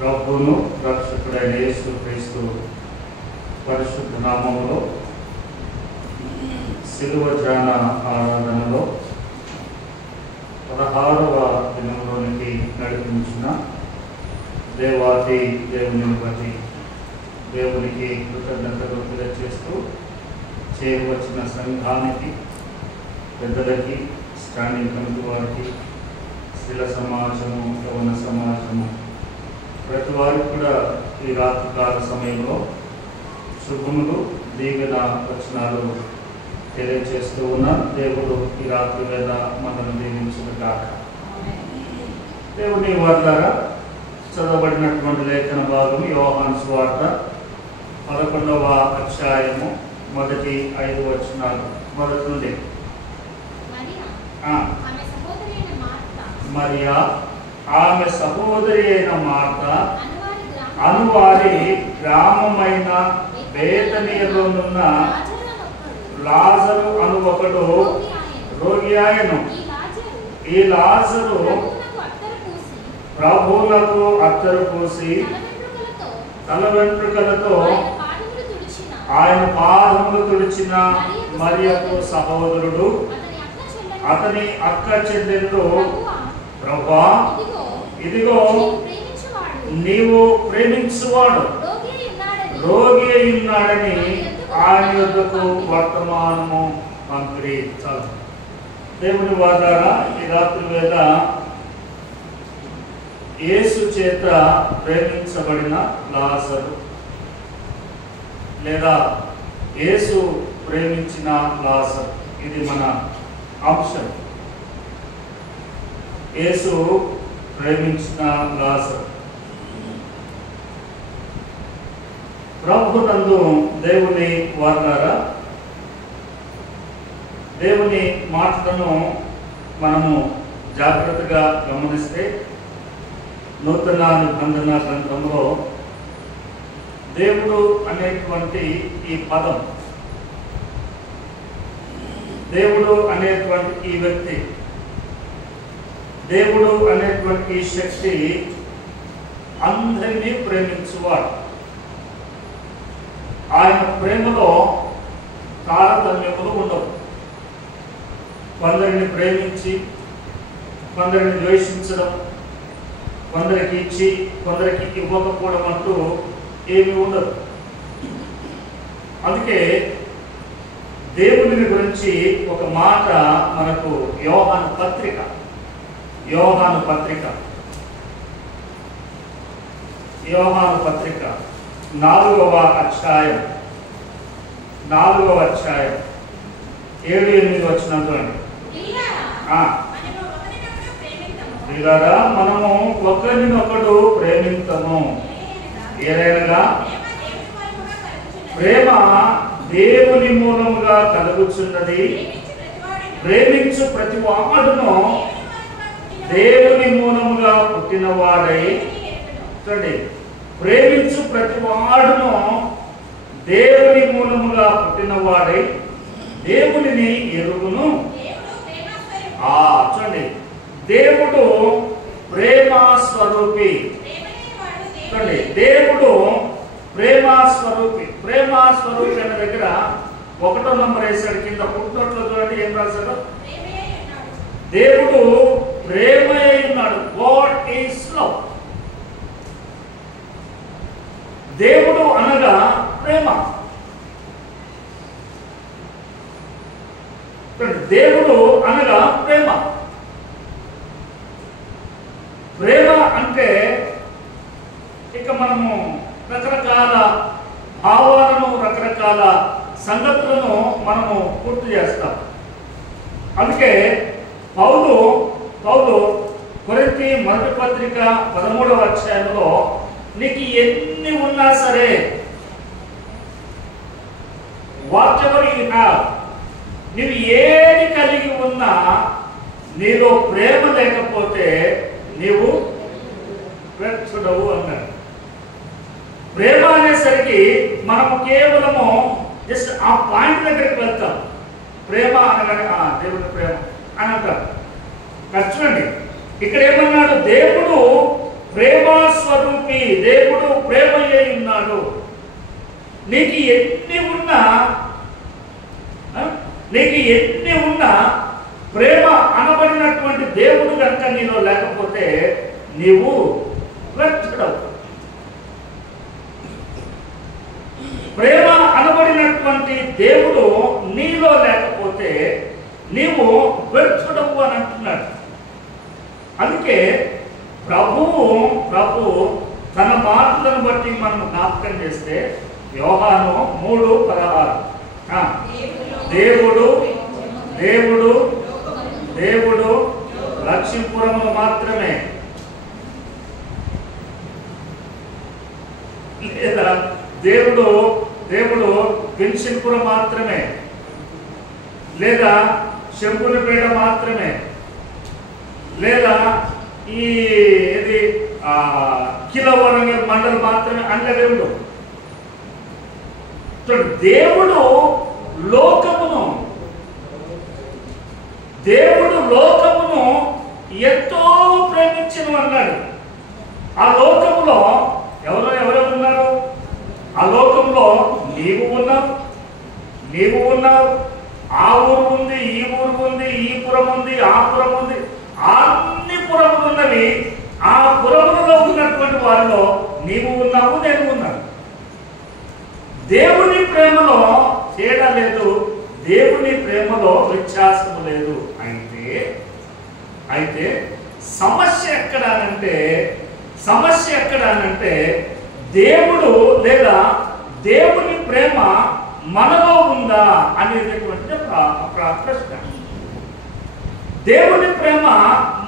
ప్రభువును రక్షకుడైన యేసుక్రీస్తు పరిశుద్ధ నామములో శిలువ ధ్యాన ఆరాధనలో 16వ దినంలోనికి నడిపించిన దేవాది దేవుని బట్టి దేవునికి కృతజ్ఞతలు తెలియజేస్తూ చేయవచ్చిన సంఘానికి, పెద్దలకి, స్టాండింగ్ కమిటీ వారికి, శిల సమాజము, యవన సమాజము, ప్రతి వారికి కూడా ఈ రాత్రికాల సమయంలో శుభములు, దీవెన వచనాలు తెలియజేస్తూ ఉన్నాను. దేవుడు ఈ రాత్రి వేళ మనల్ని దీవించును గాక. దేవుని వార్లారా, చదవబడినటువంటి లేఖన భాగం యోహాను సువార్త 11వ అధ్యాయము మొదటి 5 వచనాలు. మొదటి నుండి మరియా ఆమె సహోదరి అయిన మార్త అనువారి గ్రామమైన బేతనీయలోనున్న లాజరు అను ఒకడు రోగి ఆయను. ఈ లాజరు ప్రభువులకు అత్తరు పూసి తల వెంట్రుకలతో ఆయన పాదములు తుడిచిన మరియకు సహోదరుడు, అతని అక్క చెల్లెళ్ళు, ప్రభువా, ఇదిగో నీవు ప్రేమించువాడు రోగి ఉన్నాడని ఆయన యొద్దకు వర్తమానము పంపిరి. చాలు. దేవుని వార్లారా, ఈ రాత్రి వేళ యేసు చేత ప్రేమించబడిన లాజరు లేదా యేసు ప్రేమించిన లాజరు, ఇది మన అంశం. యేసు ప్రేమించిన లాజరు. ప్రభునందు దేవుని వార్లారా, దేవుని మాటలను మనము జాగ్రత్తగా గమనిస్తే నూతన నిబంధన గ్రంథంలో దేవుడు అనేటువంటి ఈ పదం, దేవుడు అనేటువంటి ఈ వ్యక్తి, దేవుడు అనేటువంటి ఈ శక్తి అందరినీ ప్రేమించువాడు. ఆయన ప్రేమలో తారతమ్యములు ఉండవు. కొందరిని ప్రేమించి కొందరిని ద్వేషించడం, కొందరికి ఇచ్చి కొందరికి ఇవ్వకపోవడం అంటూ ఏమీ ఉండదు. అందుకే దేవుని గురించి ఒక మాట మనకు యోహాను పత్రిక 4వ అధ్యాయం 7-8 వచనాలు అండి. ప్రియులారా, మనము ఒకరినొకడు ప్రేమించము. ఏదైనా ప్రేమ దేవుని మూలముగా కలుగుచున్నది. ప్రేమించు ప్రతి వాడును దేవుని మూలముగా పుట్టినవాడై, చూడండి, ప్రేమించు ప్రతి వాడును దేవుని మూలముగా పుట్టినవాడై దేవునిని ఎరుగును. చూడండి, దేవుడు ప్రేమా స్వరూపి. చూడండి, దేవుడు ప్రేమా స్వరూపి. ప్రేమా స్వరూపి అనే దగ్గర 1వ నంబర్ వేసాడు. కింద పుట్టినట్లు చూడండి, ఏం రాశాడు? దేవుడు ప్రేమ ఉన్నాడు. God is love. దేవుడు అనగా ప్రేమ. దేవుడు అనగా ప్రేమ. ప్రేమ అంటే ఇక మనము రకరకాల భావాలను, రకరకాల సంగతులను మనము పూర్తి చేస్తాం. అందుకే పౌలు కొరింథీ మొదటి పత్రిక 13వ అధ్యాయంలో నీకు ఎన్ని ఉన్నా సరే, వాటెవర్ యు హావ్, నీవు ఏది కలిగి ఉన్నా నీలో ప్రేమ లేకపోతే నీవు వ్యర్థుడవు అన్నాడు. ప్రేమ అనేసరికి మనము కేవలము జస్ట్ ఆ పాయింట్ దగ్గరికి వెళ్తాం. ప్రేమ అనగానే దేవుని ప్రేమ అని అంటారు. చూడండి, ఇక్కడ ఏమన్నాడు? దేవుడు ప్రేమ స్వరూపి. నీకు ఎన్ని ఉన్నా ప్రేమ అనబడినటువంటి దేవుడు కనుక నీలో లేకపోతే నీవు వ్యర్థుడవు. ప్రేమ అనబడినటువంటి దేవుడు నీలో లేకపోతే నీవు వ్యర్థుడవు అని అంటున్నాడు. అందుకే ప్రభు తన మాటలను బట్టి మనం జ్ఞాపకం చేస్తే యోహాను 3:16 దేవుడు లక్ష్మీపురములు మాత్రమే, లేదా దేవుడు పెన్షన్పురం మాత్రమే, లేదా శంకునిపేట మాత్రమే, లేదా ఇది కిలవరంగల్ మండలి మాత్రమే అంటే దేవుడు లోకమును ఎంతో ప్రేమించను అన్నాడు. ఆ లోకములో ఎవరెవరు ఉన్నారు? ఆ లోకంలో నీవు ఉన్నావు. ఆ ఊరు ఉంది, ఈ ఊరు ఉంది, ఈ పురం ఉంది, ఆ పురం ఉంది, అన్ని పురములు ఉన్నవి. ఆ పురములలో ఉన్నటువంటి వారిలో నీవు ఉన్నావు, నేను ఉన్నాను. దేవుని ప్రేమలో తేడా లేదు, దేవుని ప్రేమలో వ్యత్యాసము లేదు. అయితే సమస్య ఎక్కడానంటే దేవుడు లేదా దేవుని ప్రేమ మనలో ఉందా అనేటటువంటి ప్రశ్న. దేవుని ప్రేమ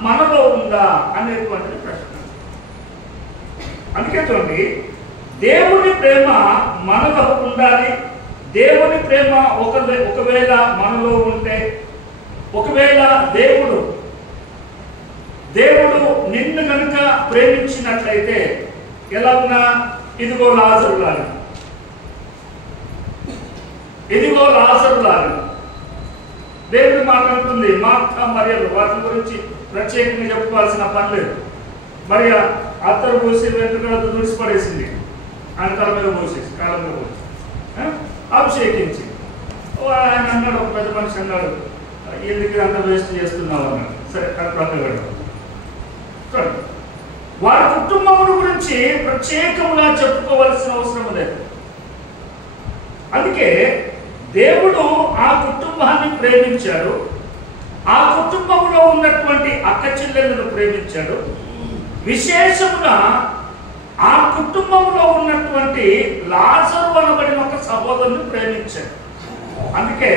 మనలో ఉందా అనేటువంటి ప్రశ్న. అందుకే చూడండి, దేవుని ప్రేమ మనలో ఉండాలి. దేవుని ప్రేమ ఒకవేళ మనలో ఉంటే, ఒకవేళ దేవుడు నిన్ను కనుక ప్రేమించినట్లయితే ఎలా ఉన్నా ఇదిగో లాజరు లాగా దేవుడు మాట్లాడుతుంది. మార్త మరియలు వాటి గురించి ప్రత్యేకంగా చెప్పుకోవాల్సిన పని లేదు. మరి అత్తరు పోసి వెంట్రుకలతో తుడిచి పడేసింది, ఆయన తల మీద పోసేసి కాళ్ళ మీద పోసి అభిషేకించి ఆయన అన్నాడు, ఒక పెద్ద మనిషి అన్నాడు, ఎందుకు అంత వేస్ట్ చేస్తున్నావు అన్నాడు. సరే అది ప్రక్కగడు. వారి కుటుంబముల గురించి ప్రత్యేకంగా చెప్పుకోవాల్సిన అవసరం లేదు. అందుకే దేవుడు ఆ కుటుంబాన్ని ప్రేమించాడు, ఆ కుటుంబంలో ఉన్నటువంటి అక్క చెల్లెలను ప్రేమించాడు. విశేషముగా ఆ కుటుంబంలో ఉన్నటువంటి లాజరు అనబడిన ఒక సహోదరుని ప్రేమించాడు. అందుకే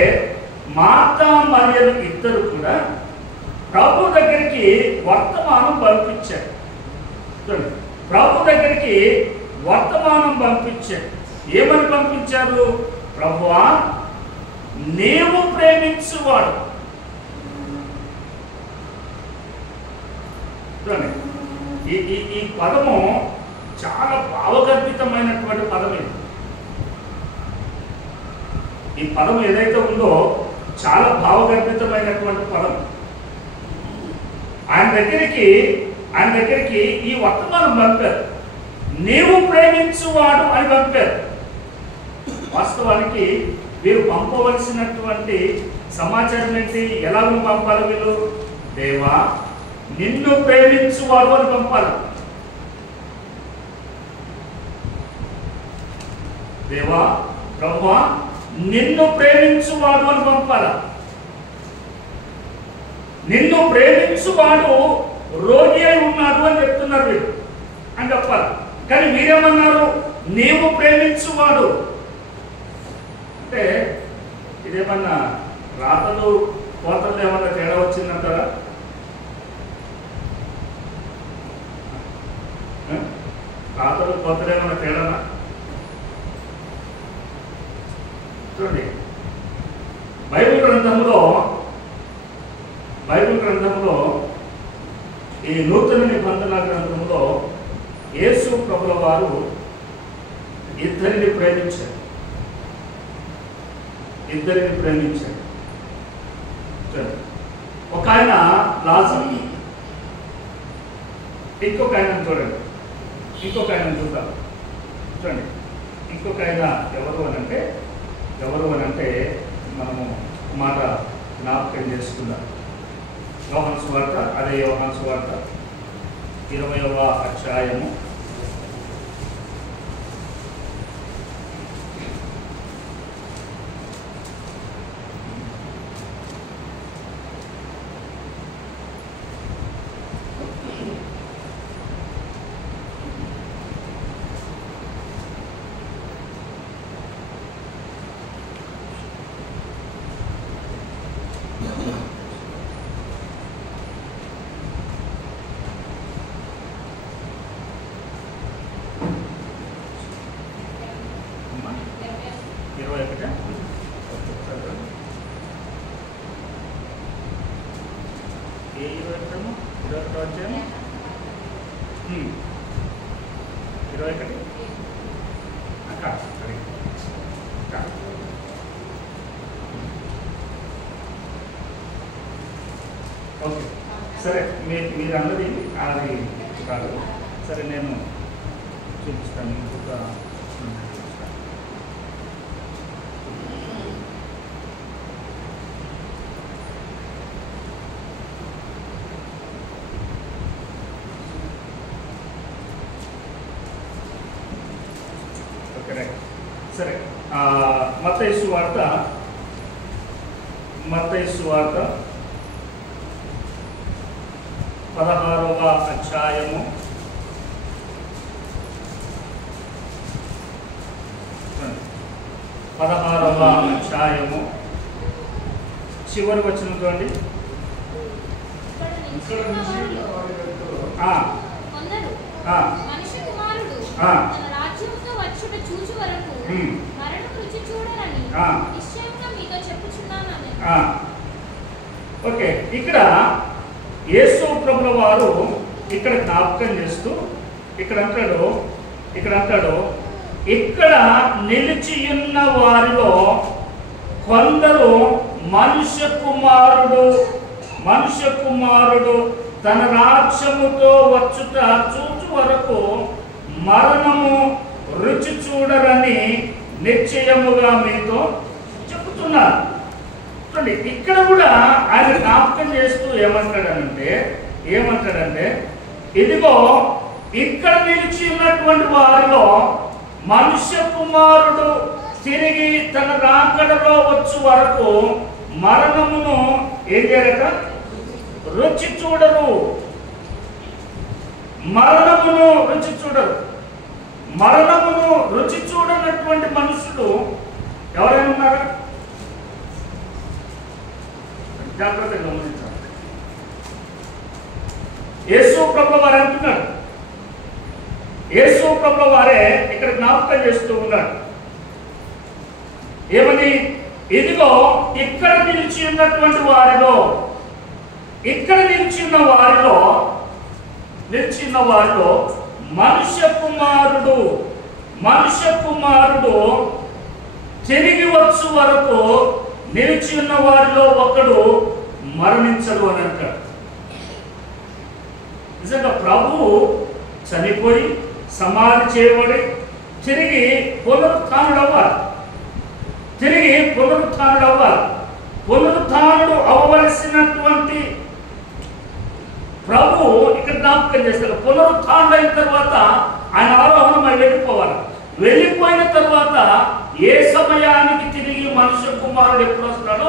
మార్తా మరియలు ఇద్దరు కూడా ప్రభు దగ్గరికి వర్తమానం పంపించారు. ఏమని పంపించారు? ప్రభువా, నీవు ప్రేమించువాడు. ఈ పదము చాలా భావగర్భితమైనటువంటి పదం. ఈ పదం ఏదైతే ఉందో చాలా భావగర్భితమైనటువంటి పదం. ఆయన దగ్గరికి ఈ వర్తమానం పంపారు, నీవు ప్రేమించువాడు అని పంపారు. వాస్తవానికి వీరు పంపవలసినటువంటి సమాచారం ఏంటి? ఎలాగో పంపాలి వీళ్ళు? దేవా, నిన్ను ప్రేమించువాడు అని పంపాలి. దేవా, ప్రభువా, నిన్ను ప్రేమించువాడు అని పంపాలి. నిన్ను ప్రేమించువాడు రోగి అయి ఉన్నాడు అని చెప్తున్నారు వీళ్ళు అని చెప్పాలి. కానీ మీరేమన్నారు? నీవు ప్రేమించువాడు అంటే ఇదేమన్నా రాతలు కోతలు ఏమన్నా తేడా వచ్చిందంటారా? రాతలు కోతలు ఏమన్నా తేడానా? చూడండి, బైబిల్ గ్రంథంలో ఈ నూతన నిబంధన గ్రంథంలో యేసు ప్రభుల వారు ఇద్దరిని ప్రేమించారు. ఒక ఆయన లాజరు, ఇంకొక ఆయన చూడండి, చూద్దాం. చూడండి, ఇంకొక ఆయన ఎవరు అని అంటే మనము మాట జ్ఞాపకం చేసుకుందాం. యోహాను సువార్త, అదే యోహాను సువార్త 20వ అధ్యాయము 21 ఓకే సరే, మీరు అన్నది అది కాదు. సరే నేను చూపిస్తాను, ఇంకొక సరే. మత్తయి సువార్త 16వ అధ్యాయము 16వ అధ్యాయము చివరి వచనం చూడండి. ఓకే, ఇక్కడ యేసు ప్రభుల వారు ఇక్కడ జ్ఞాపకం చేస్తూ ఇక్కడ అంటాడు ఇక్కడ నిలిచి ఉన్న వారిలో కొందరు మనుష్య కుమారుడు తన రాజ్యముతో వచ్చుట చూచు వరకు మరణము రుచి చూడరని నిశ్చయముగా మీతో చెప్తున్నారు. ఇక్కడ కూడా ఆయన జ్ఞాపకం చేస్తూ ఏమంటాడంటే ఇదిగో ఇక్కడ నిలిచి ఉన్నటువంటి వారిలో మనుష్య కుమారుడు తిరిగి తన రాకడలో వచ్చు వరకు మరణమును ఏం చేయరట, రుచి చూడరు. మరణమును రుచి చూడనటువంటి మనుషులు ఎవరైనా ఉన్నారా? జాగ్రత్తగా గమనించాలి. యేసు ప్రభువు వారు అంటున్నాడు, యేసు ప్రభువు వారే ఇక్కడ జ్ఞాపకం చేస్తూ ఉన్నాడు ఏమని, ఇదిగో ఇక్కడ నిలిచి ఉన్నటువంటి వారిలో మనుష్య కుమారుడు తిరిగి వచ్చు వరకు నిలిచి ఉన్న వారిలో ఒకడు మరణించడు అని అంటాడు. నిజంగా ప్రభువు చనిపోయి సమాధి చేయబడి తిరిగి పునరుత్థానుడు అవ్వవలసినటువంటి ప్రభు ఇక్కడ జ్ఞాపకం చేస్తారు. పునరుత్థానం అయిన తర్వాత ఆయన ఆరోహణమై వెళ్ళిపోయిన తర్వాత ఏ సమయానికి తిరిగి మనుష్య కుమారుడు ఎప్పుడు వస్తున్నాడో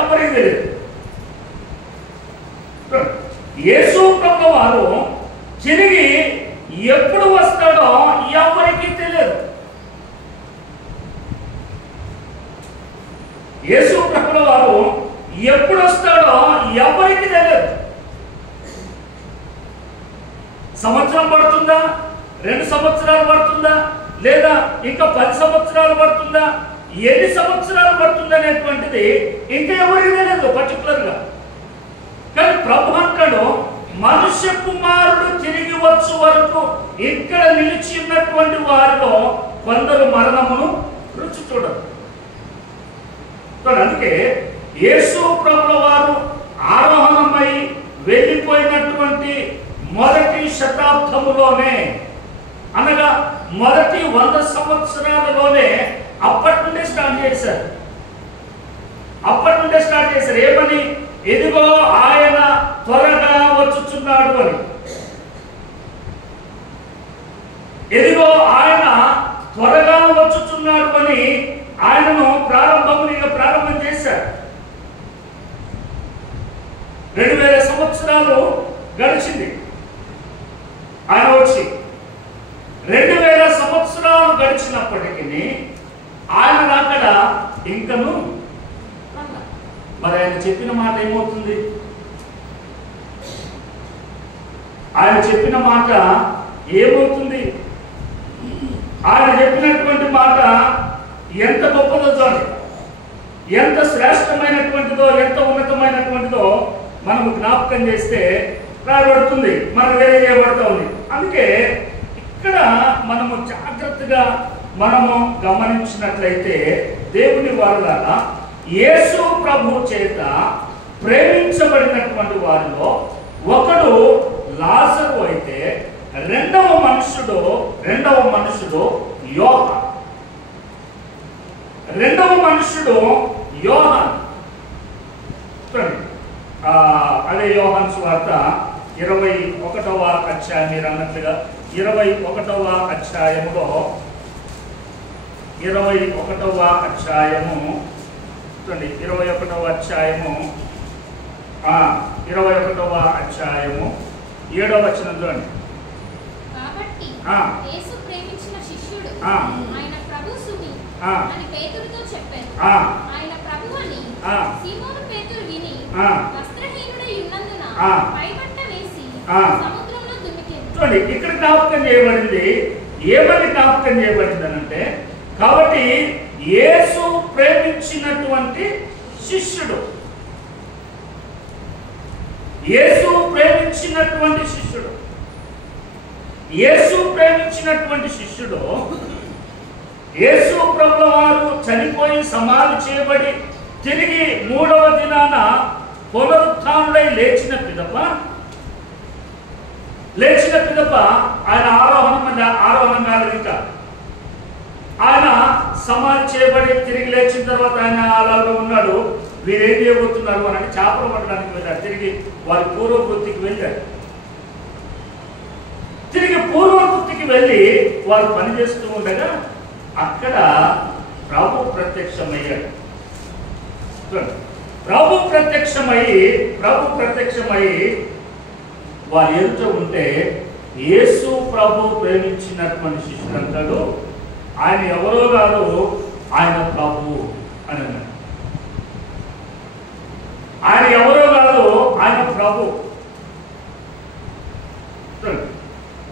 ఎవరికి తెలియదు. యేసు ప్రభువు వారు తిరిగి ఎప్పుడు వస్తాడో ఎవరికి తెలియదు. యేసు ప్రభువు వారు ఎప్పుడు వస్తాడో ఎవరికి తెలియదు. సంవత్సరం పడుతుందా, 2 సంవత్సరాలు పడుతుందా, లేదా ఇంకా 10 సంవత్సరాలు పడుతుందా, ఎన్ని సంవత్సరాలు పడుతుంది అనేటువంటిది ఇంకా ఎవరికి తెలియదు పర్టికులర్గా. కానీ ప్రభు అంటాడు మనుష్య కుమారుడు తిరిగి వచ్చు వరకు ఇక్కడ నిలిచి ఉన్నటువంటి వారిలో కొందరు మరణమును రుచి చూడరు. అందుకే యేసు ప్రభుల వారు ఆరోహణమై వెళ్ళిపోయినటువంటి మొదటి శతాబ్దములోనే, అనగా మొదటి 100 సంవత్సరాలలోనే అప్పటి నుండే స్టార్ట్ చేశారు. ఏమని? ఎదిగో ఆయన త్వరగా వచ్చుచున్నాడు అని. ఎదిగో ఆయన త్వరగా వచ్చుచున్నాడు అని ఆయనను ప్రారంభం చేశారు. 2000 సంవత్సరాలు గడిచింది ఆయన వచ్చి. 2000 సంవత్సరాలు గడిచినప్పటికీ ఆయన అక్కడ ఇంకను మరి ఆయన చెప్పిన మాట ఏమవుతుంది? ఆయన చెప్పిన మాట ఏమవుతుంది? ఆయన చెప్పినటువంటి మాట ఎంత గొప్పదో చూడండి, ఎంత శ్రేష్టమైనటువంటిదో, ఎంత ఉన్నతమైనటువంటిదో మనము జ్ఞాపకం చేస్తే రాబడుతుంది, మనకు తెలియజేయబడుతూ ఉంది. అందుకే ఇక్కడ మనము జాగ్రత్తగా గమనించినట్లయితే దేవుని వారులారా, యేసు ప్రభు చేత ప్రేమించబడినటువంటి వారిలో ఒకడు లాజరు అయితే రెండవ మనుషుడు యోహాన్. అదే యోహాను సువార్త 21వ అధ్యాయం, మీరు అన్నట్లుగా 21వ అధ్యాయములో 21వ అధ్యాయము 21వ అధ్యాయము 7వ వచనంలో అండి. కాబట్టి యేసు ప్రేమించిన శిష్యుడు ఆయన ప్రభువుని అని పేతురుతో చెప్పారు. ఆయన ప్రభువని సీమోను పేతురు విని వస్త్రహీనుడై ఉన్నందున పైబట్ట వేసి సముద్రంలో దుమికెను. చూడండి, ఇక్కడ జ్ఞాపకం చేయబడింది. ఏమని జ్ఞాపకం చేయబడింది అంటే, కాబట్టి యేసు ప్రేమించినటువంటి శిష్యుడు, యేసు ప్రేమించినటువంటి శిష్యుడు యేసు ప్రభువు వారు చనిపోయి సమాధి చేయబడి తిరిగి 3వ దినాన పునరుత్థానుడై లేచిన పిదప ఆయన ఆరోహణం కాలేదు. ఇంకా ఆయన సమాధి చేయబడి తిరిగి లేచిన తర్వాత ఆయన అలాగే ఉన్నాడు. వీరేం చేయబోతున్నారు అని చేపలు పట్టడానికి వెళ్ళారు. తిరిగి వారి పూర్వవృత్తికి వెళ్ళారు. తిరిగి పూర్వవృత్తికి వెళ్ళి వారు పనిచేస్తూ ఉండగా అక్కడ ప్రభు ప్రత్యక్షమయ్యాడు. ప్రభు ప్రత్యక్షమై వారు ఎదుట ఉంటే యేసు ప్రభు ప్రేమించినటువంటి శిష్యుడు అంటాడు, ఆయన ఎవరో కాదు, ఆయన ప్రభు అని అన్నాడు. ఆయన ఎవరో కాదు, ఆయన ప్రభు.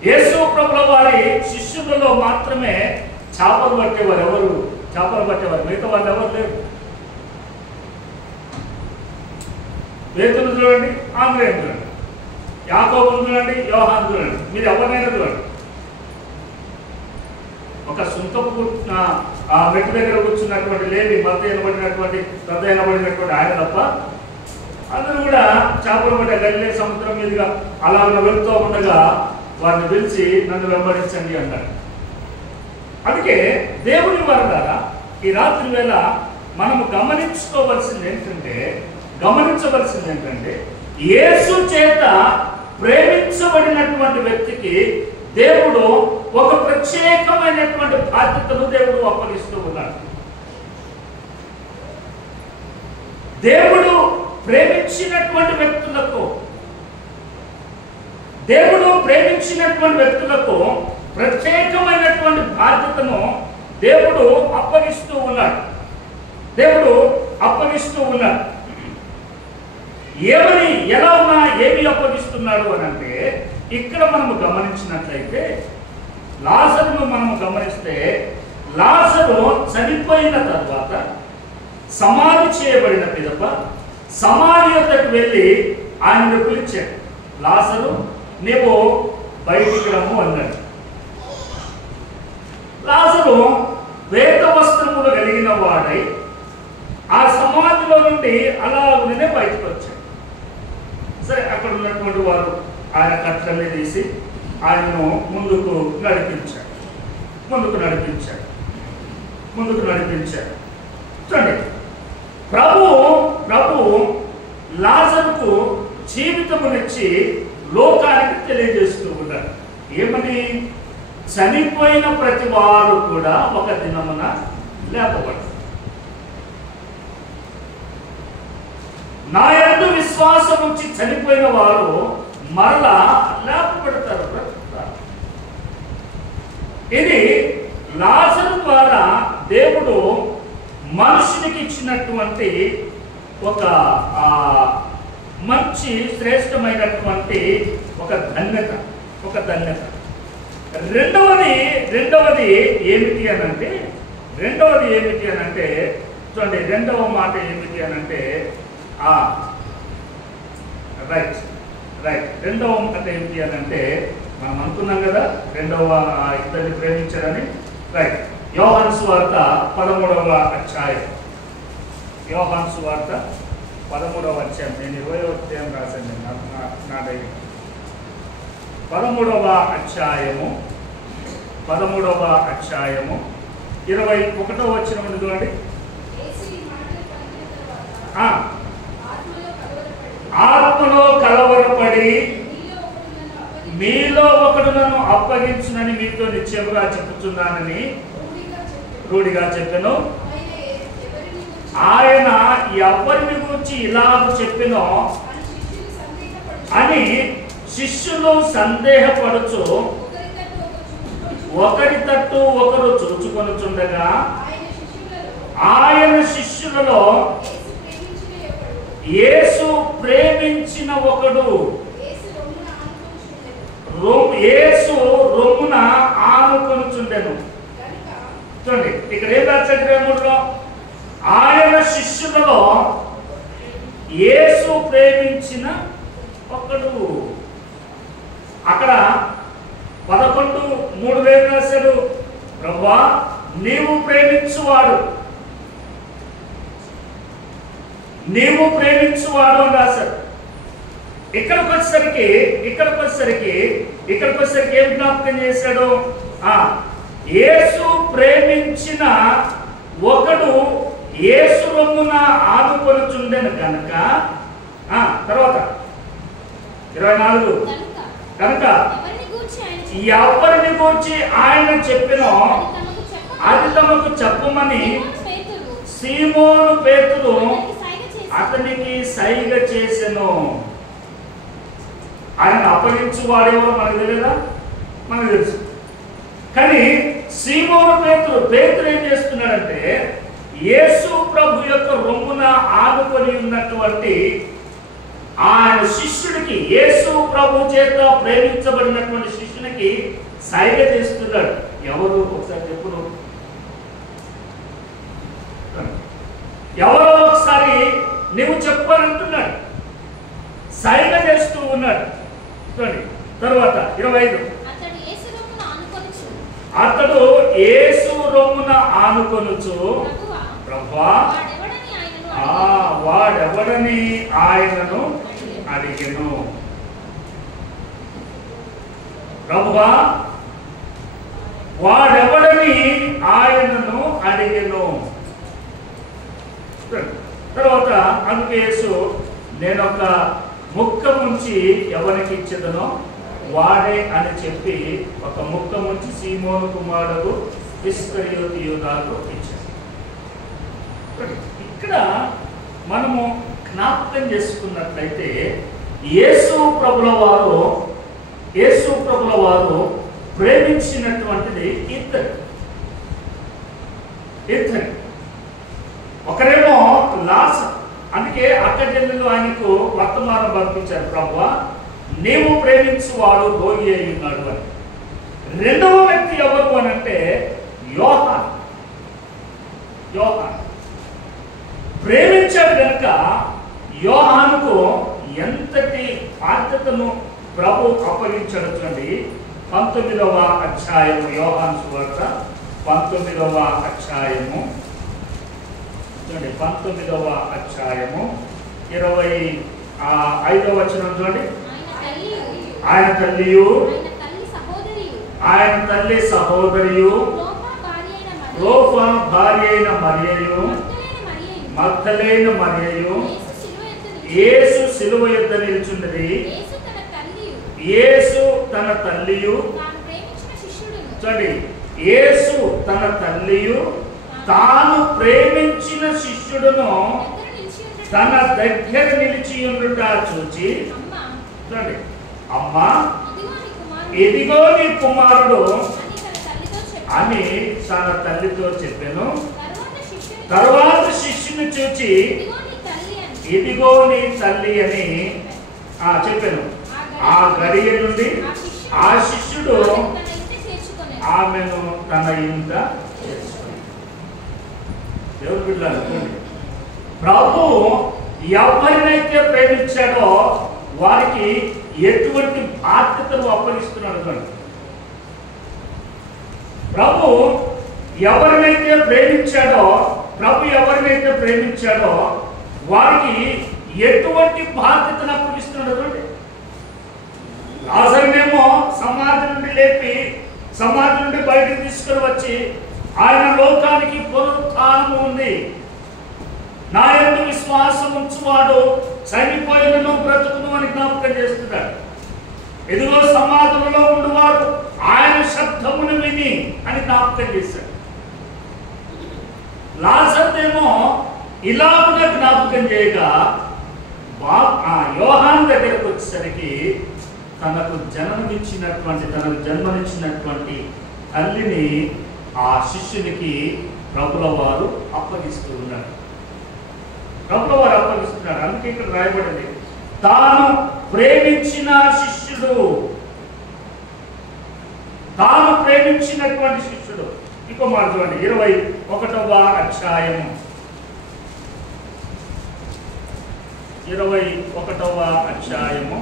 యేసు ప్రభుల వారి శిష్యులలో మాత్రమే చేపలు పట్టేవారు. మిగతా వాళ్ళు ఎవరు లేరు. పేతురు చూడండి, ఆంధ్రేయుని చూడండి, యాకోబును చూడండి, యోహాను చూడండి, మీరు ఎవరినైనా చూడండి. ఒక సుంకపు మెట్టు దగ్గర కూర్చున్నటువంటి లేని పెద్ద అయినబడినటువంటి ఆయన తప్ప అందరూ కూడా చేపలు పట్టే గలిలే సముద్రం మీదుగా అలా వెళ్తూ ఉండగా వారిని పిలిచి నన్ను వెంబడించండి అంటారు. అందుకే దేవుని వారులారా, ఈ రాత్రి వేళ మనము గమనించవలసింది ఏంటంటే యేసు చేత ప్రేమించబడినటువంటి వ్యక్తికి దేవుడు ఒక ప్రత్యేకమైనటువంటి బాధ్యతను దేవుడు అప్పగిస్తూ ఉన్నాడు. దేవుడు ప్రేమించినటువంటి వ్యక్తులకు ప్రత్యేకమైనటువంటి బాధ్యతను దేవుడు అప్పగిస్తూ ఉన్నాడు. ఏమి అప్పగిస్తున్నాడు అని అంటే, ఇక్కడ మనము గమనించినట్లయితే లాజరును మనము గమనిస్తే, లాజరు చనిపోయిన తర్వాత సమాధి చేయబడిన పిదప సమాధి వద్దకు వెళ్ళి ఆయనను పిలిచాడు. లాజరు, నీవు బయటికి రమ్ము అన్నాడు. లాజరు వేద వస్త్రములు కలిగిన వాడై ఆ సమాధిలో నుండి అలాగనే బయటకు వచ్చాడు. సరే, అక్కడ ఉన్నటువంటి వారు ఆయన కట్లన్నీ తీసి ఆయనను ముందుకు నడిపించాడు. ముందుకు నడిపించాడు. చూడండి, ప్రభు లాజరుకు జీవితమునిచ్చి లోకానికి తెలియజేస్తూ ఉన్నాడు. ఏమని? చనిపోయిన ప్రతి వారు కూడా ఒక దినమున లేపబడతారు. నా యందు విశ్వాసం ఉంచి చనిపోయిన వారు మరలా లేపబడతారు. ఇది లాజరు ద్వారా దేవుడు మనుషునికి ఇచ్చినటువంటి ఒక మంచి శ్రేష్టమైనటువంటి ఒక ధన్యత. రెండవది ఏమిటి అనంటే చూడండి, రెండవ మాట ఏమిటి అనంటే రైట్ రెండవ మాట ఏమిటి అనంటే మనం అనుకున్నాం కదా, రెండవ ఇద్దరిని ప్రేమించారని. రైట్, యోహాను సువార్త 13వ అధ్యాయం. యోహాను సువార్త 13వ అధ్యాయం. నేను 20వ అధ్యాయం రాశాను నా డైరీ. 13వ అధ్యాయము 21వ వచనం ఉంది చూడండి. ఆత్మలో కలవరపడి మీలో ఒకడు నన్ను అప్పగించునని మీతో నిశ్చయముగా చెప్పుచున్నానని రూఢిగా చెప్పెను. ఆయన ఎవరిని గురించి ఇలాగ చెప్పెనో అని శిష్యులు సందేహపడుచు ఒకరి తట్టు ఒకరు చూచుకొనుచుండగా ఆయన శిష్యులలో యేసు ప్రేమించిన ఒకడు యేసు రొమ్మున ఆనుకొనుచుండెను. చూడండి, ఇక్కడ ఏం రాశాడు 23లో? ఆయన శిష్యులలో యేసు ప్రేమించిన ఒకడు. అక్కడ 11:3 రాశాడు, ప్రభువా నీవు ప్రేమించువాడు అని రాశాడు. ఇక్కడికి వచ్చేసరికి ఏం జ్ఞాపకం చేశాడు? యేసు ప్రేమించిన ఒకడు యేసు రొమ్మున ఆనుకొనుచుండెను గనుక. తర్వాత 24, కనుక ఎవరిని గూర్చి ఆయన చెప్పినో అది తమకు చెప్పమని సీమోను పేతురు అతనికి సైగ చేసెను. ఆయన అప్పగించు వాడేవో మనకు తెలియదా? మనకు తెలుసు. కానీ సీమోను పేతురు ఏం చేస్తున్నాడంటే యేసు ప్రభు యొక్క రొమ్మున ఆనుకొని ఉన్నటువంటి ఆయన శిష్యుడికి, యేసు ప్రభు చేత ప్రేమించబడినటువంటి శిష్యునికి సైగ చేస్తున్నాడు. ఎవరు ఒకసారి చెప్పు? ఎవరో ఒకసారి నువ్వు చెప్పాలంటున్నాడు, సైగ చేస్తూ ఉన్నాడు. చూడండి తర్వాత 25, అతడు యేసు రొమ్మున ఆనుకొనుచు ప్రభువా వాడెవడని ఆయనను అడిగెను. ప్రభువా వాడెవడని ఆయనను అడిగెను. తర్వాత అందుకే యేసు నేనొక ముక్క ముంచి ఎవరికి ఇచ్చేదనో వాడే అని చెప్పి ఒక ముక్క ముంచి సీమోను కుమారుడు ఇస్కరియోతు యూదాకు ఇచ్చాడు. ఇక్కడ మనము జ్ఞాపకం చేసుకున్నట్లయితే యేసు ప్రభుల వారు ప్రేమించినటువంటిది ఇద్దరు. ఒకరేమో లాజరు. అందుకే అక్కచెల్లెలు ఆయనకు వర్తమానం పంపించారు, ప్రభువా నీవు ప్రేమించువాడు రోగి అయి ఉన్నాడు అని. రెండవ వ్యక్తి ఎవరు అని అంటే యోహాను. ప్రేమించాడు కనుక యోహానుకు ఎంతటి బాధ్యతను ప్రభు అప్పగించాడు. చూడండి 19వ అధ్యాయము, యోహాను సువార్త 19వ అధ్యాయము. చూడండి 19వ అధ్యాయము 25వ వచనం చూడండి. ఆయన తల్లియు ఆయన తల్లి సహోదరియు క్లోపా భార్య అయిన మరియయు మగ్దలేన మరియయు యేసు సిలువ యొద్ద నిల్చున్నది. యేసు తన తల్లియు చూడండి, యేసు తన తల్లియు తాను ప్రేమించిన శిష్యుడును తన దగ్గర నిలిచి ఉండుట చూచి చూడండి, అమ్మా ఇదిగో నీ కుమారుడు అని తన తల్లితో చెప్పాను. తరువాత శిష్యుని చూచి ఇదిగో నీ తల్లి అని చెప్పాను. ఆ గడియ నుండి ఆ శిష్యుడు ఆమెను తన ఇంట చేర్చుకుని. దేవుని బిడ్డలారా, ప్రభు ఎవరినైతే ప్రేమించాడో వారికి ఎటువంటి బాధ్యతలు అప్పగిస్తున్నాడు. ప్రభు ఎవరినైతే ప్రేమించాడో వారికి ఎటువంటి బాధ్యతను అప్పగిస్తున్నాడు. లాజరునేమో సమాధి నుండి లేపి సమాధి నుండి బయటకు తీసుకుని వచ్చి ఆయన లోకానికి పునరుత్థానము ఉంది, నా యందు విశ్వాసం ఉంచువాడు చనిపోయినను బ్రతుకును అని జ్ఞాపకం చేస్తున్నాడు. ఎదుగో సమాధులలో ఉండువారు ఆయన శబ్దమును విని అని జ్ఞాపకం చేశాడు. లాజరునేమో ఇలాగున జ్ఞాపకం చేయగా యోహాను దగ్గరకు వచ్చేసరికి తనకు జన్మనిచ్చినటువంటి తల్లిని ఆ శిష్యునికి ప్రభుల వారు అప్పగిస్తూ ఉన్నాడు. అందుకే ఇక్కడ రాయబడింది, తాను ప్రేమించిన శిష్యుడు, తాను ప్రేమించినటువంటి శిష్యుడు. ఇంకో మాట చూడండి, 21వ అధ్యాయము 21వ అధ్యాయము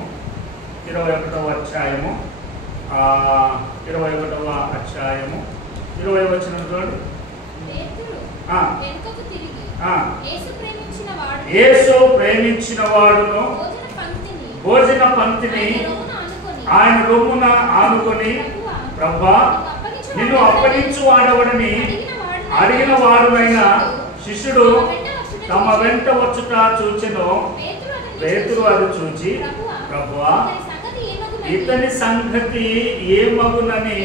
20వ వచనం చూడండి. యేసు ప్రేమించిన వాడును భోజన పంక్తిని ఆయన రొమ్మున ఆనుకొని, ప్రభువా నిన్ను అప్పగించు వాడవడని అడిగిన వాడునైన శిష్యుడు తమ వెంట వచ్చుట చూచెను. పేతురు అది చూచి, ప్రభువా ఇతని సంగతి ఏమగునని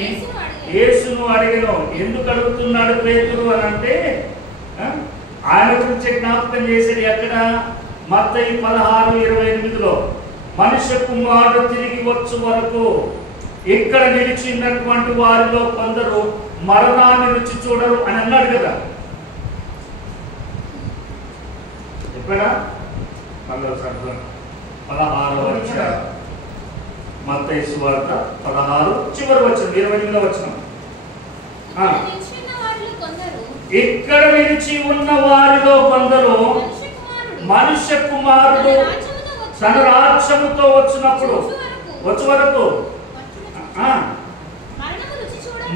యేసును అడిగను. ఎందుకు అడుగుతున్నాడు పేతురు అని అంటే, ఆయన గురించి జ్ఞాపకం చేసేది ఎక్కడ? మత్తయి 16:28లో మనుష్య కుమారుడు తిరిగి వచ్చు వరకు ఇక్కడ నిలిచినటువంటి వారిలో కొందరు మరణాన్ని రుచి చూడరు అని అన్నాడు కదా. చెప్పాడా? 16వ అధ్యాయం మత్తయి సువార్త 16 చివరి వచనం 28వ వచనం. ఇక్కడ నిలిచి ఉన్న వారిలో కొందరు మనుష్య కుమారుడు తన రాజ్యముతో వచ్చే వరకు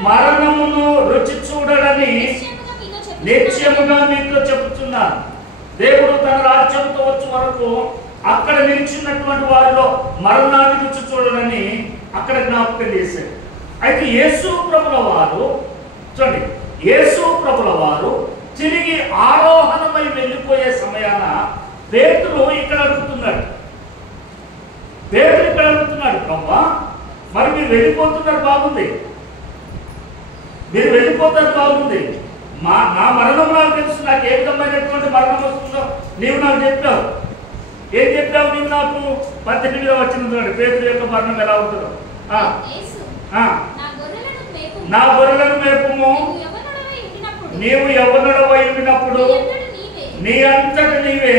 మరణమును రుచి చూడడని నిశ్చయముగా మీతో చెబుతున్నాను. దేవుడు తన రాజ్యంతో వచ్చే వరకు అక్కడ నిలిచినటువంటి వారిలో మరణాన్ని రుచి చూడడని అక్కడ జ్ఞాపకం చేశాడు. అయితే యేసు ప్రభుల వారు తిరిగి ఆరోహణమై వెళ్ళిపోయే సమయాన పేతురు ఇక్కడ అడుగుతున్నాడు, ప్రభువా మరి మీరు వెళ్ళిపోతారు బాగుంది, నా మరణం నాకు తెలుసు, నాకు ఏ విధమైనటువంటి మరణం వస్తుందో నీవు నాకు చెప్పావు. ఏం చెప్పావు నీవు నాకు? 18వ వచనం చూడండి, పేతురు యొక్క మరణం ఎలా ఉంటుందో. నా గొర్రెలను మేపుము, నీవు యవ్వనుడవై ఉండినప్పుడు నీ అంతట నీవే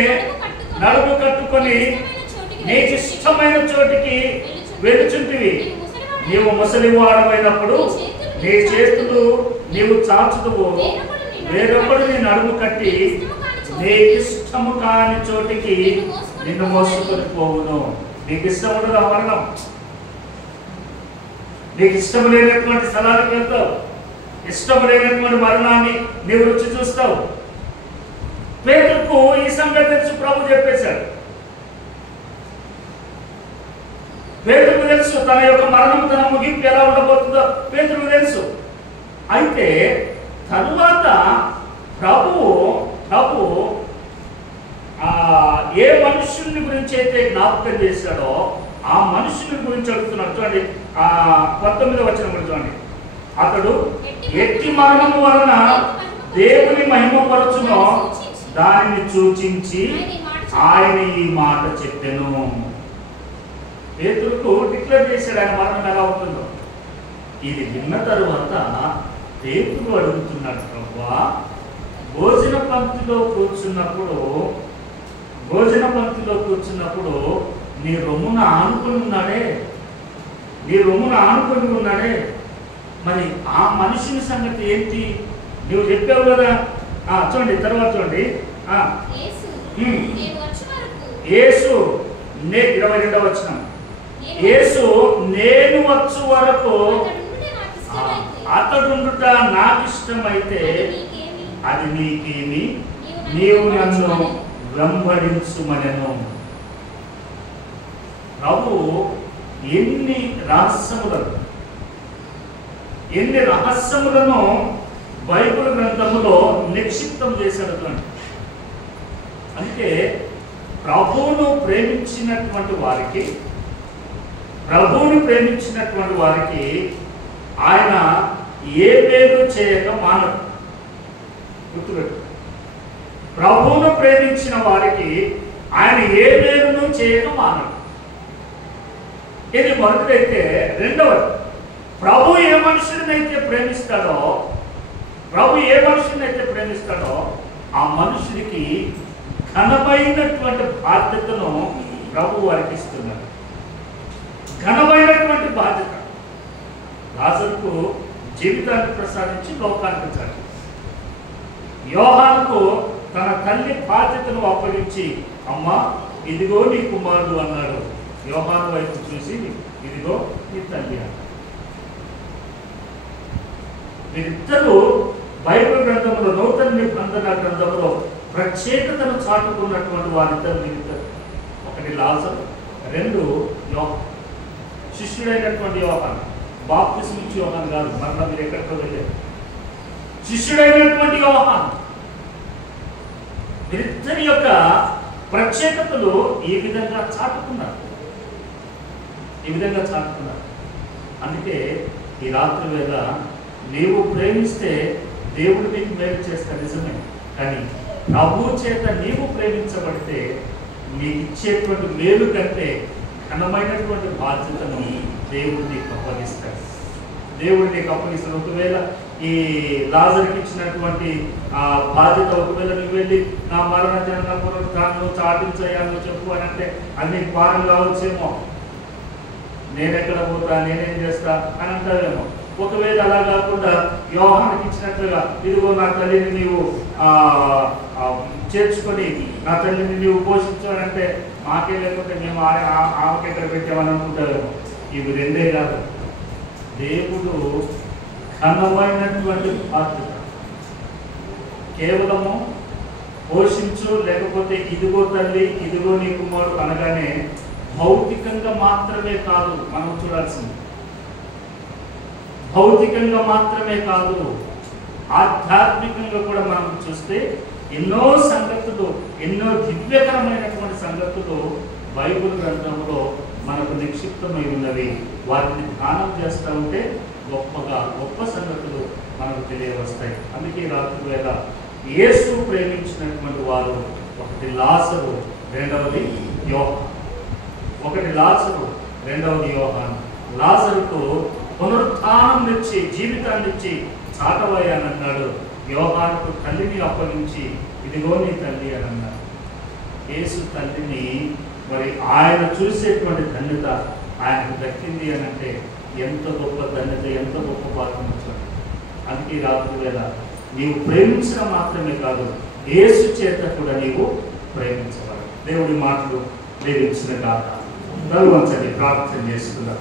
నడుము కట్టుకొని నీకు ఇష్టమైన చోటికి వెలుచుంటివి. నీవు ముసలివాడమైనప్పుడు నీ చేతులు నీవు చాచుదువు, వేరొకడు నీ నడుము కట్టి నీకు ఇష్టము కాని చోటికి నిన్ను మోసుకొని పోవును. నీకు ఇష్టం ఉండదు ఆ మరణం, నీకు ఇష్టం లేనటువంటి స్థలానికి వెళ్తావు, ఇష్టం లేనటువంటి మరణాన్ని నీవు రుచి చూస్తావు. పేతురుకు ఈ సంగతి తెలుసు, ప్రభు చెప్పేశాడు. పేతురుకు తెలుసు తన యొక్క మరణం, తన ముగింపు ఎలా ఉండబోతుందో పేతురుకు తెలుసు. అయితే తరువాత ప్రభువు ఏ మనుషుల్ని గురించి అయితే జ్ఞాపకం చేశాడో ఆ మనుషుల గురించి అడుగుతున్నాడు. చూడండి 19వ వచనం గురించి చూడండి. అతడు ఎట్టి మరణము వలన దేవుని మహిమపరచునో దానిని సూచించి ఆయన ఈ మాట చెప్పెను. పేతురుకు డిక్లేర్ చేశాడు ఆయన మరణం ఎలా ఉంటుందో. ఇది విన్న తరువాత పేతురు అడుగుతున్నాడు, ప్రభువా భోజన పంక్తిలో కూర్చున్నప్పుడు నీ రొమ్మున ఆనుకొని ఉన్నాడే, మరి ఆ మనిషిని సంగతి ఏంటి నువ్వు చెప్పావు కదా. చూడండి తర్వాత చూడండి. యేసు 22వ వచనం. యేసు నేను వచ్చు వరకు అతడుండుట నాకు ఇష్టమైతే అది నీకేమి, నీవు నన్ను వెంబడించుమనెను. ప్రభు ఎన్ని రహస్యములను బైబిల్ గ్రంథములో నిక్షిప్తం చేశాడు. అంటే ప్రభువును ప్రేమించినటువంటి వారికి ఆయన ఏ పేరు చేయక మానడు. గుర్తుపెట్టు, ప్రభువును ప్రేమించిన వారికి ఆయన ఏ పేరును చేయక మానడు. ఇది మొదటిదైతే. రెండవది, ప్రభు ఏ మనుషుడినైతే ప్రేమిస్తాడో ఆ మనుషుడికి ఘనమైనటువంటి బాధ్యతను ప్రభు వారికి ఇస్తున్నాడు. ఘనమైనటువంటి బాధ్యత. లాజరుకు జీవితాన్ని ప్రసాదించి లోకానికి చాటి, యోహానుకు తన తల్లి బాధ్యతను అప్పగించి, అమ్మా ఇదిగో నీ కుమారుడు అన్నాడు. యోహాను వైపు చూసి ఇదిగో నీ తల్లి అన్నాడు. వీరిద్దరూ బైబిల్ గ్రంథంలో, నూతన నిబంధన గ్రంథంలో ప్రత్యేకతను చాటుకున్నటువంటి వీరిద్దరు. ఒకటి లాజరు, రెండు యోహాను, శిష్యుడైనటువంటి యోహాను. బాప్తిస్మం ఇచ్చి యోహాను కాదు, మరలా మీరు ఎక్కడికో వెళ్ళారు. శిష్యుడైనటువంటి యోహాను. వీరిద్దరి యొక్క ప్రత్యేకతలు ఈ విధంగా చాటుకున్నారు. అందుకే ఈ రాత్రి వేళ నీవు ప్రేమిస్తే దేవుడు నీకు మేలు చేస్తా, నిజమే. కానీ ప్రభు చేత నీవు ప్రేమించబడితే నీకు ఇచ్చేటువంటి మేలు కంటే ఘనమైనటువంటి బాధ్యతను దేవుడు నీకు అప్పగిస్తాడు. ఒకవేళ ఈ లాజరుకి ఇచ్చినటువంటి ఆ బాధ్యత ఒకవేళ నువ్వు వెళ్ళి నా మరణ జనన పునరుత్థానం చాటించయ్యాను చెప్పు అని అంటే అది నీకు భారం కావచ్చేమో. నేనెక్కడ పోతా, నేనేం చేస్తా అని అంటావేమో. ఒకవేళ అలా కాకుండా యోహానికి ఇచ్చినట్లుగా ఇదిగో నా తల్లిని నీవు చేర్చుకొని నా తల్లిని నీవు పోషించు అని అంటే మాకే లేకుంటే మేము ఆమెకి ఎక్కడ పెట్టామని అనుకుంటావేమో. ఇవి రెండే కాదు, దేవుడు ఘనమైనటువంటి బాధ్యత. కేవలము పోషించు లేకపోతే ఇదిగో తల్లి ఇదిగో నీ కుమారుడు అనగానే భౌతికంగా మాత్రమే కాదు మనం చూడాల్సింది. భౌతికంగా మాత్రమే కాదు, ఆధ్యాత్మికంగా కూడా మనం చూస్తే ఎన్నో సంగతులు, ఎన్నో దివ్యకరమైనటువంటి సంగతులు బైబిల్ గ్రంథంలో మనకు నిక్షిప్తమై ఉన్నవి. వాటిని ధ్యానం చేస్తూ ఉంటే గొప్ప సంగతులు మనకు తెలియవస్తాయి. అందుకే రాత్రి వేళ యేసు ప్రేమించినటువంటి వారు ఒకటి లాజరు, రెండవది యోహాను. లాజరుకు పునరుత్థానం ఇచ్చి జీవితాన్ని ఇచ్చి చాటవయ్యానన్నాడు. యోహానుకు తల్లిని అప్పగించి ఇదిగో నీ తల్లి అని అన్నాడు. యేసు తల్లిని మరి ఆయన చూసేటువంటి ధన్యత ఆయనకు దక్కింది అని అంటే ఎంత గొప్ప ధన్యత, ఎంత గొప్ప భాగ్యం వచ్చాడు. అందుకే రాత్రి వేళ నీవు ప్రేమించడం మాత్రమే కాదు, యేసు చేత కూడా నీవు ప్రేమించవాలి. దేవుడి మాటలు ప్రేమించిన కాక తల వంచండి ప్రార్థన చేసుకుందాం.